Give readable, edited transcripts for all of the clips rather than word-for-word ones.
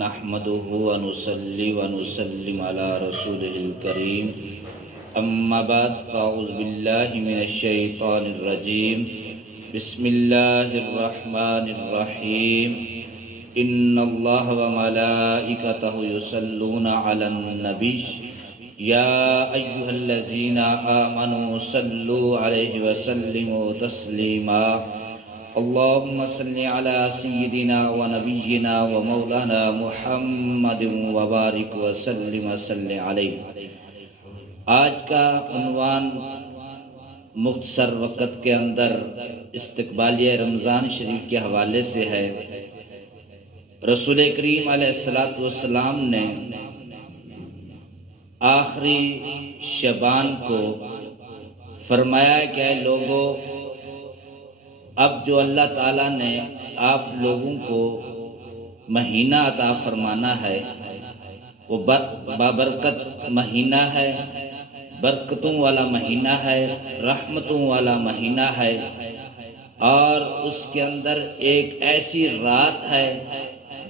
نحمده ونصلي ونسلم على رسوله الكريم اما بعد فاعوذ بالله من الشيطان الرجيم بسم الله الرحمن الرحيم ان الله وملائكته يصلون على النبي يا ايها الذين آمنوا صلوا عليه وسلموا تسليما اللهم صل على سيدنا ونبينا ومولانا محمد وبارك وسلم وصل علیہ۔ آج کا عنوان مختصر وقت کے اندر استقبالیہ رمضان شریف کے حوالے سے ہے۔ رسول کریم علیہ السلام نے آخری شعبان کو فرمایا کہ اے لوگوں، اب جو اللہ تعالیٰ نے آپ لوگوں کو مہینہ عطا فرمانا ہے وہ بابرکت مہینہ ہے، برکتوں والا مہینہ ہے، رحمتوں والا مہینہ ہے، اور اس کے اندر ایک ایسی رات ہے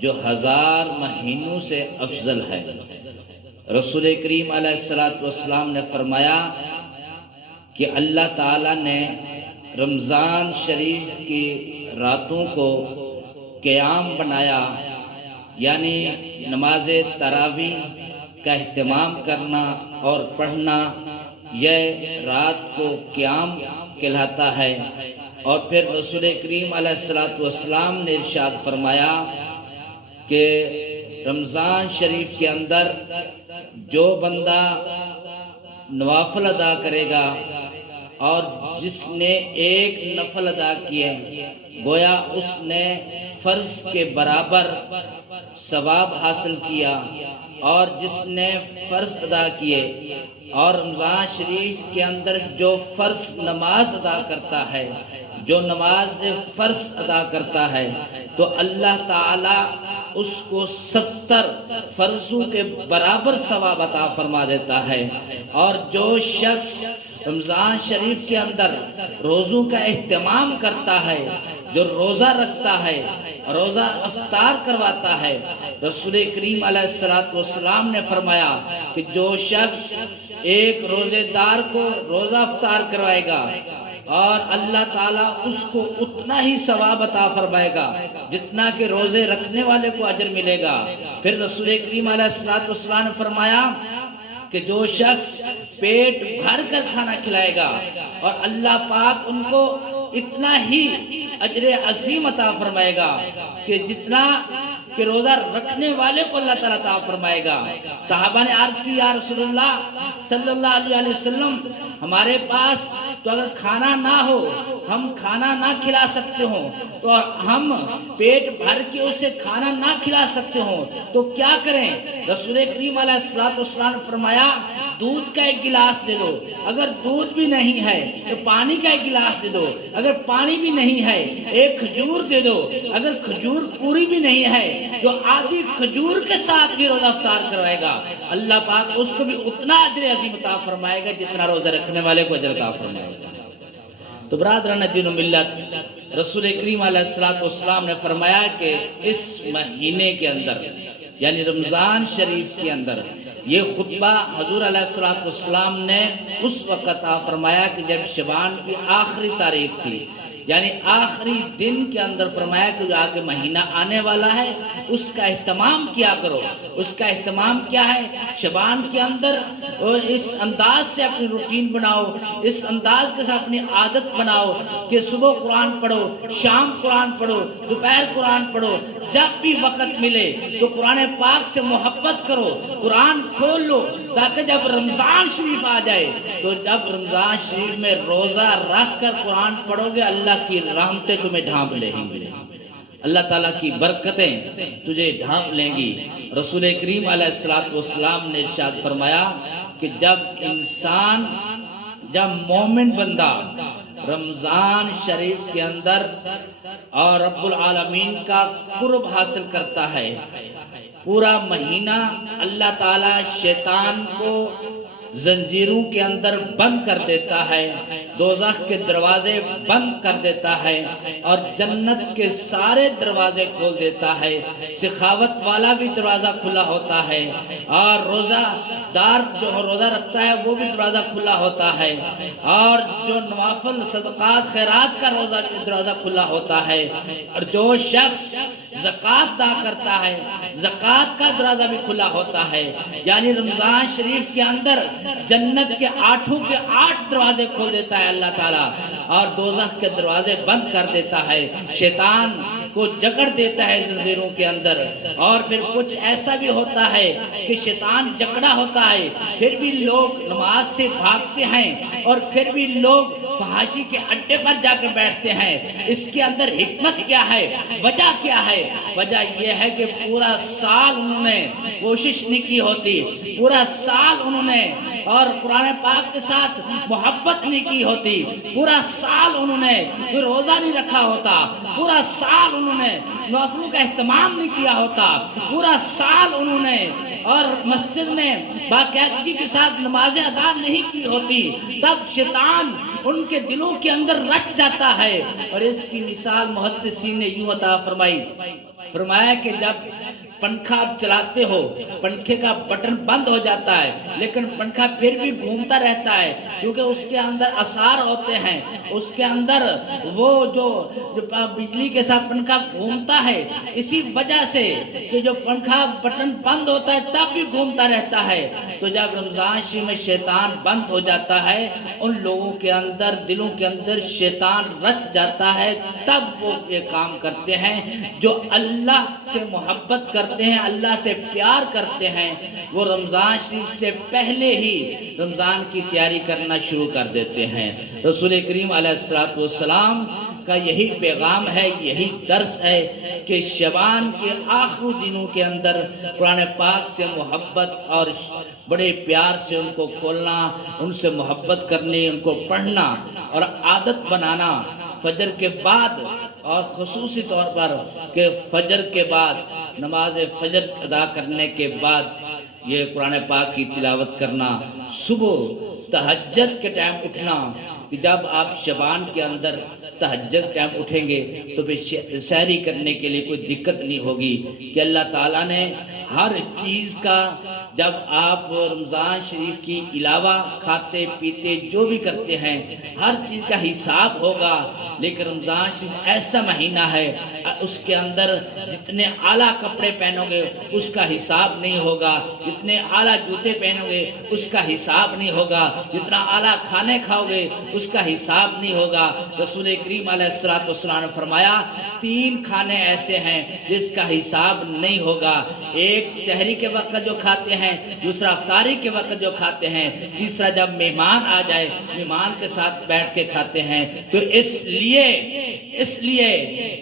جو 1000 مہینوں سے افضل ہے۔ رسول کریم علیہ السلام نے فرمایا کہ اللہ تعالیٰ نے رمضان شریف کی راتوں کو قیام بنایا، یعنی نماز تراویح کا اہتمام کرنا اور پڑھنا، یہ رات کو قیام کہلاتا ہے۔ اور پھر رسول کریم علیہ السلام نے ارشاد فرمایا کہ رمضان شریف کے اندر جو بندہ نوافل ادا کرے گا اور جس نے ایک نفل ادا کیے گویا اس نے فرض کے برابر ثواب حاصل کیا، اور جس نے فرض ادا کیے اور رمضان شریف کے اندر جو فرض نماز ادا کرتا ہے، جو نماز فرض ادا کرتا ہے، تو اللہ تعالی اس کو 70 فرضوں کے برابر ثواب عطا فرما دیتا ہے۔ اور جو شخص رمضان شریف کے اندر روزوں کا اہتمام کرتا ہے، جو روزہ رکھتا ہے، روزہ افطار کرواتا ہے، رسول کریم علیہ السلام نے فرمایا کہ جو شخص ایک روزے دار کو روزہ افطار کروائے گا اور اللہ تعالیٰ اس کو اتنا ہی ثواب عطا فرمائے گا جتنا کہ روزے رکھنے والے کو اجر ملے گا۔ پھر رسول کریم علیہ السلام نے فرمایا کہ جو شخص پیٹ بھر کر کھانا کھلائے گا اور اللہ پاک ان کو اتنا ہی اجر عظیم عطا فرمائے گا کہ جتنا کہ روزہ رکھنے والے کو اللہ تعالیٰ عطا فرمائے گا۔ صحابہ نے عرض کی یا رسول اللہ صلی اللہ علیہ وسلم، ہمارے پاس تو اگر کھانا نہ ہو، ہم کھانا نہ کھلا سکتے ہوں، تو ہم پیٹ بھر کے اسے کھانا نہ کھلا سکتے ہوں تو کیا کریں؟ رسول کریم علیہ السلام نے فرمایا دودھ کا ایک گلاس دے دو، اگر دودھ بھی نہیں ہے تو پانی کا ایک گلاس دے دو، اگر پانی بھی نہیں ہے ایک کھجور دے دو، اگر کھجور پوری بھی نہیں ہے تو آدھی کھجور کے ساتھ بھی روزہ افطار کروائے گا، اللہ پاک اس کو بھی اتنا اجر عظیم عطا فرمائے گا جتنا روزہ رکھنے والے کو اجر عطا فرمائے گا۔ تو برادران دین و ملت، رسول کریم علیہ السلام نے فرمایا کہ اس مہینے کے اندر یعنی رمضان شریف کے اندر یہ خطبہ حضور علیہ السلام نے اس وقت عطا فرمایا کہ جب شعبان کی آخری تاریخ تھی، یعنی آخری دن کے اندر فرمایا کہ جو آگے مہینہ آنے والا ہے اس کا اہتمام کیا کرو۔ اس کا اہتمام کیا ہے؟ شعبان کے اندر اس انداز سے اپنی روٹین بناؤ، اس انداز کے ساتھ اپنی عادت بناؤ کہ صبح قرآن پڑھو، شام قرآن پڑھو، دوپہر قرآن پڑھو، جب بھی وقت ملے تو قرآن پاک سے محبت کرو، قرآن کھول لو تاکہ جب رمضان شریف آ جائے تو جب رمضان شریف میں روزہ رکھ کر قرآن پڑھو گے اللہ کی رحمتیں تمہیں ڈھانپ لیں گی، اللہ تعالیٰ کی برکتیں تجھے ڈھانپ لیں گی۔ رسول کریم علیہ السلام نے ارشاد فرمایا کہ جب مومن بندہ رمضان شریف کے اندر اور رب العالمین کا قرب حاصل کرتا ہے، پورا مہینہ اللہ تعالیٰ شیطان کو زنجیروں کے اندر بند کر دیتا ہے، دوزخ کے دروازے بند کر دیتا ہے اور جنت کے سارے دروازے کھول دیتا ہے۔ سخاوت والا بھی دروازہ کھلا ہوتا ہے اور روزہ دار جو روزہ رکھتا ہے وہ بھی دروازہ کھلا ہوتا ہے، اور جو نوافل صدقات خیرات کا دروازہ کھلا ہوتا ہے، اور جو شخص زکوٰۃ ادا کرتا ہے زکوٰۃ کا دروازہ بھی کھلا ہوتا ہے۔ یعنی رمضان شریف کے اندر جنت کے 8 دروازے کھول دیتا ہے اللہ تعالیٰ اور دوزخ کے دروازے بند کر دیتا ہے، شیطان کو جکڑ دیتا ہے زنجیروں کے اندر۔ اور پھر کچھ ایسا بھی ہوتا ہے کہ شیطان جکڑا ہوتا ہے، پھر بھی لوگ نماز سے بھاگتے ہیں اور پھر بھی لوگ فحاشی کے اڈے پر جا کر بیٹھتے ہیں۔ اس کے اندر حکمت کیا ہے، وجہ کیا ہے؟ وجہ یہ ہے کہ پورا سال انہوں نے کوشش نہیں کی ہوتی، پورا سال انہوں نے اور قرآن پاک کے ساتھ محبت نہیں کی ہوتی، پورا سال انہوں نے روزہ نہیں رکھا ہوتا، پورا سال انہوں نے نوافلوں کا اہتمام نہیں کیا ہوتا، پورا سال انہوں نے اور مسجد میں باقاعدگی کے ساتھ نمازیں ادا نہیں کی ہوتی، تب شیطان ان کے دلوں کے اندر رچ جاتا ہے۔ اور اس کی مثال محدثین نے یوں عطا فرمایا کہ جب پنکھا آپ چلاتے ہو، پنکھے کا بٹن بند ہو جاتا ہے لیکن پنکھا پھر بھی گھومتا رہتا ہے کیونکہ اس کے اندر اسار ہوتے ہیں، اس کے اندر وہ جو بجلی کے ساتھ پنکھا گھومتا ہے، اسی وجہ سے کہ جو پنکھا بٹن بند ہوتا ہے تب بھی گھومتا رہتا ہے۔ تو جب رمضان شریف میں شیطان بند ہو جاتا ہے، ان لوگوں کے اندر دلوں کے اندر شیطان رچ جاتا ہے، تب وہ یہ کام کرتے ہیں جو اللہ سے محبت کرتے ہیں، اللہ سے پیار کرتے ہیں، وہ رمضان شریف سے پہلے ہی رمضان کی تیاری کرنا شروع کر دیتے ہیں۔ رسول کریم علیہ السلام کا یہی پیغام ہے، یہی درس ہے کہ شعبان کے آخری دنوں کے اندر قرآن پاک سے محبت اور بڑے پیار سے ان کو کھولنا، ان سے محبت کرنی، ان کو پڑھنا اور عادت بنانا۔ فجر کے بعد اور خصوصی طور پر کہ فجر کے بعد نماز فجر ادا کرنے کے بعد یہ قرآن پاک کی تلاوت کرنا، صبح تہجد کے ٹائم اٹھنا، کہ جب آپ شعبان کے اندر تہجد ٹائم اٹھیں گے تو پھر سحری کرنے کے لیے کوئی دقت نہیں ہوگی کہ اللہ تعالیٰ نے ہر چیز کا، جب آپ رمضان شریف کی علاوہ کھاتے پیتے جو بھی کرتے ہیں ہر چیز کا حساب ہوگا، لیکن رمضان شریف ایسا مہینہ ہے اس کے اندر جتنے اعلیٰ کپڑے پہنو گے اس کا حساب نہیں ہوگا، جتنے اعلیٰ جوتے پہنو گے اس کا حساب نہیں ہوگا، جتنا اعلیٰ کھانے کھاؤ گے اس کا حساب نہیں ہوگا۔ رسول کریم علیہ السلام نے فرمایا 3 کھانے ایسے ہیں جس کا حساب نہیں ہوگا، ایک سحری کے وقت جو کھاتے ہیں، دوسرا افطاری کے وقت جو کھاتے ہیں، تیسرا جب مہمان آ جائے مہمان کے ساتھ بیٹھ کے کھاتے ہیں۔ تو اس لیے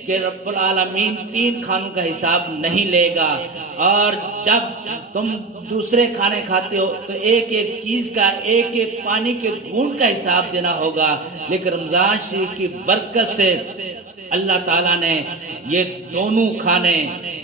کہ رب العالمین 3 کھانوں کا حساب نہیں لے گا، اور جب تم دوسرے کھانے کھاتے ہو تو ایک ایک چیز کا، ایک ایک پانی کے گھونٹ کا حساب دینا ہوگا، لیکن رمضان شریف کی برکت سے اللہ تعالیٰ نے یہ دونوں کھانے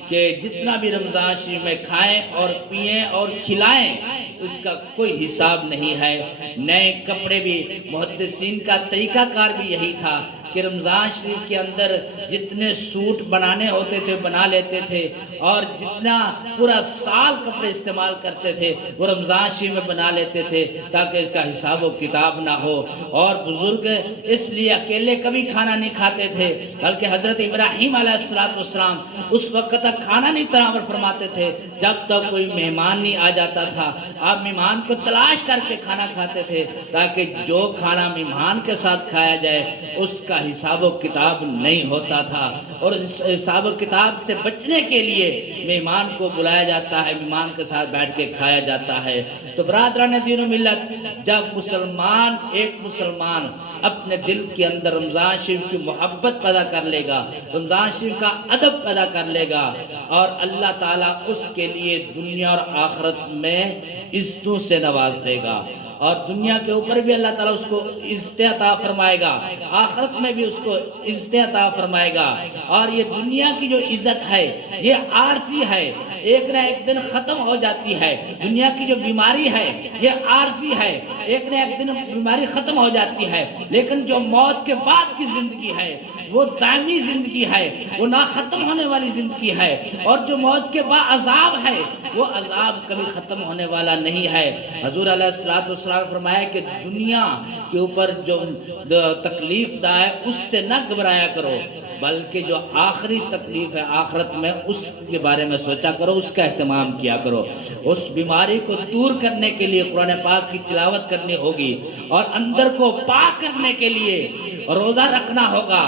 کہ جتنا بھی رمضان شریف میں کھائیں اور پئیں اور کھلائیں اس کا کوئی حساب نہیں ہے۔ نئے کپڑے بھی، محدثین کا طریقہ کار بھی یہی تھا کہ رمضان شریف کے اندر جتنے سوٹ بنانے ہوتے تھے بنا لیتے تھے، اور جتنا پورا سال کپڑے استعمال کرتے تھے وہ رمضان شریف میں بنا لیتے تھے تاکہ اس کا حساب و کتاب نہ ہو۔ اور بزرگ اس لیے اکیلے کبھی کھانا نہیں کھاتے تھے، بلکہ حضرت ابراہیم علیہ السلام اس وقت تک کھانا نہیں تناول فرماتے تھے جب تک کوئی مہمان نہیں آ جاتا تھا۔ آپ مہمان کو تلاش کر کے کھانا کھاتے تھے تاکہ جو کھانا مہمان کے ساتھ کھایا جائے اس کا حساب و کتاب نہیں ہوتا تھا، اور اس حساب و کتاب سے بچنے کے لیے مہمان کو بلایا جاتا ہے، مہمان کے ساتھ بیٹھ کے کھایا جاتا ہے۔ تو برادران دین و ملت، جب ایک مسلمان اپنے دل کے اندر رمضان شریف کی محبت پیدا کر لے گا، رمضان شریف کا ادب پیدا کر لے گا، اور اللہ تعالیٰ اس کے لیے دنیا اور آخرت میں عزتوں سے نواز دے گا۔ اور دنیا کے اوپر بھی اللہ تعالیٰ اس کو عزت عطا فرمائے گا، آخرت میں بھی اس کو عزت عطا فرمائے گا۔ اور یہ دنیا کی جو عزت ہے یہ عارضی ہے، ایک نہ ایک دن ختم ہو جاتی ہے۔ دنیا کی جو بیماری ہے یہ عارضی ہے، ایک نہ ایک دن بیماری ختم ہو جاتی ہے، لیکن جو موت کے بعد کی زندگی ہے وہ دائمی زندگی ہے، وہ نہ ختم ہونے والی زندگی ہے۔ اور جو موت کے بعد عذاب ہے وہ عذاب کبھی ختم ہونے والا نہیں ہے۔ حضور علیہ السلام فرمایا کہ دنیا کے اوپر جو تکلیف دہ ہے اس سے نہ گھبرایا کرو، بلکہ جو آخری تکلیف ہے آخرت میں اس کے بارے میں سوچا کرو، اس کا اہتمام کیا کرو۔ اس بیماری کو دور کرنے کے لیے قرآن پاک کی تلاوت کرنی ہوگی، اور اندر کو پاک کرنے کے لیے روزہ رکھنا ہوگا،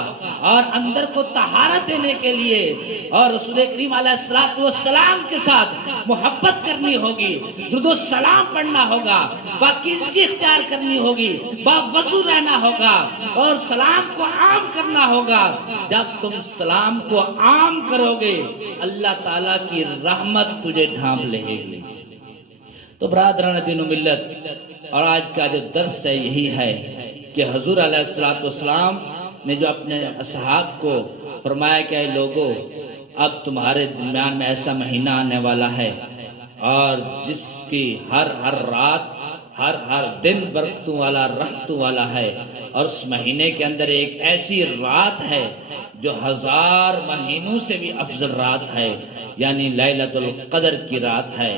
اور اندر کو طہارت دینے کے لیے اور رسول کریم علیہ السلام کے ساتھ محبت کرنی ہوگی، درود و سلام پڑھنا ہوگا، پاکیزگی اختیار کرنی ہوگی، باوضو رہنا ہوگا، اور سلام کو عام کرنا ہوگا۔ جب تم سلام کو عام کرو گے اللہ تعالیٰ کی رحمت تجھے ڈھانپ لے گی۔ تو برادران دین و ملت، اور آج کا جو درس ہے یہی ہے کہ حضور علیہ السلام نے جو اپنے اصحاب کو فرمایا کہ اے لوگو، اب تمہارے درمیان میں ایسا مہینہ آنے والا ہے اور جس کی ہر رات ہر دن برکتوں والا رحمتوں والا ہے، اور اس مہینے کے اندر ایک ایسی رات ہے جو 1000 مہینوں سے بھی افضل رات ہے، یعنی لیلۃ القدر کی رات ہے۔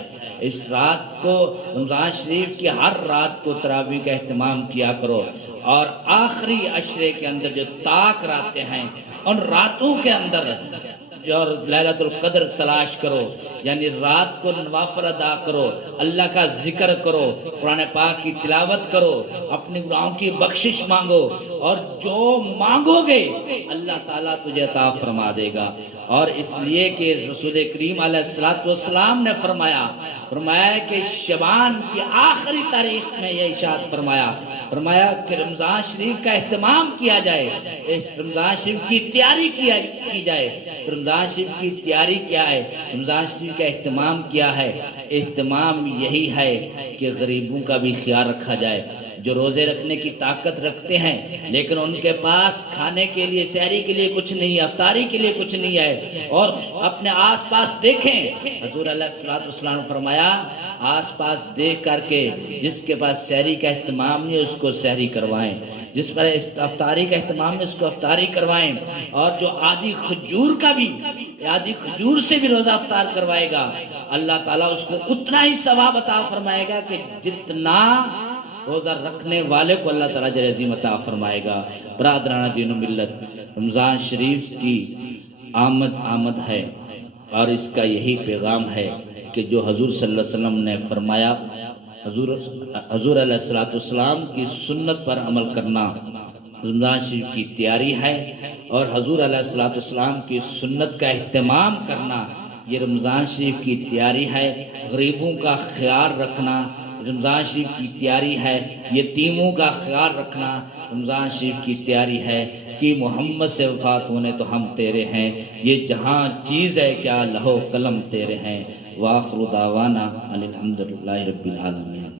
اس رات کو رمضان شریف کی ہر رات کو تراویح کا اہتمام کیا کرو، اور آخری عشرے کے اندر جو طاق راتیں ہیں ان راتوں کے اندر اور لیلۃ القدر تلاش کرو، یعنی رات کو نوافل ادا کرو، اللہ کا ذکر کرو، قرآن پاک کی تلاوت کرو، اپنے گناہوں کی بخشش مانگو، اور جو مانگو گے اللہ تعالیٰ تجھے عطا فرما دے گا۔ اور اس لیے کہ رسول کریم علیہ السلام نے فرمایا کہ شعبان کی آخری تاریخ میں یہ ارشاد فرمایا کہ رمضان شریف کا اہتمام کیا جائے، رمضان شریف کی تیاری کی جائے۔ رمضان شریف کی تیاری کیا ہے؟ رمضان شریف کا اہتمام کیا ہے؟ اہتمام یہی ہے کہ غریبوں کا بھی خیال رکھا جائے، جو روزے رکھنے کی طاقت رکھتے ہیں لیکن ان کے پاس کھانے کے لیے، سحری کے لیے کچھ نہیں ہے، افطاری کے لیے کچھ نہیں ہے۔ اور اپنے آس پاس دیکھیں، حضور علیہ السلام نے فرمایا آس پاس دیکھ کر کے جس کے پاس سحری کا اہتمام نہیں اس کو سحری کروائیں، جس پر افطاری کا اہتمام نہیں اس کو افطاری کروائیں، اور جو عادی کھجور سے بھی روزہ افطار کروائے گا اللہ تعالیٰ اس کو اتنا ہی ثواب عطا فرمائے گا کہ جتنا روزہ رکھنے والے کو اللہ تعالیٰ اجر عظیم عطا فرمائے گا۔ برادران دین و ملت، رمضان شریف کی آمد ہے، اور اس کا یہی پیغام ہے کہ جو حضور صلی اللہ علیہ وسلم نے فرمایا، حضور علیہ السلام کی سنت پر عمل کرنا رمضان شریف کی تیاری ہے، اور حضور علیہ السلام کی سنت کا اہتمام کرنا یہ رمضان شریف کی تیاری ہے۔ غریبوں کا خیال رکھنا رمضان شریف کی تیاری ہے، یتیموں کا خیال رکھنا رمضان شریف کی تیاری ہے، کہ محمد سے وفات ہونے تو ہم تیرے ہیں، یہ جہاں چیز ہے کیا لہو قلم تیرے ہیں۔ وآخر دعوانا الحمدللہ رب العالمین۔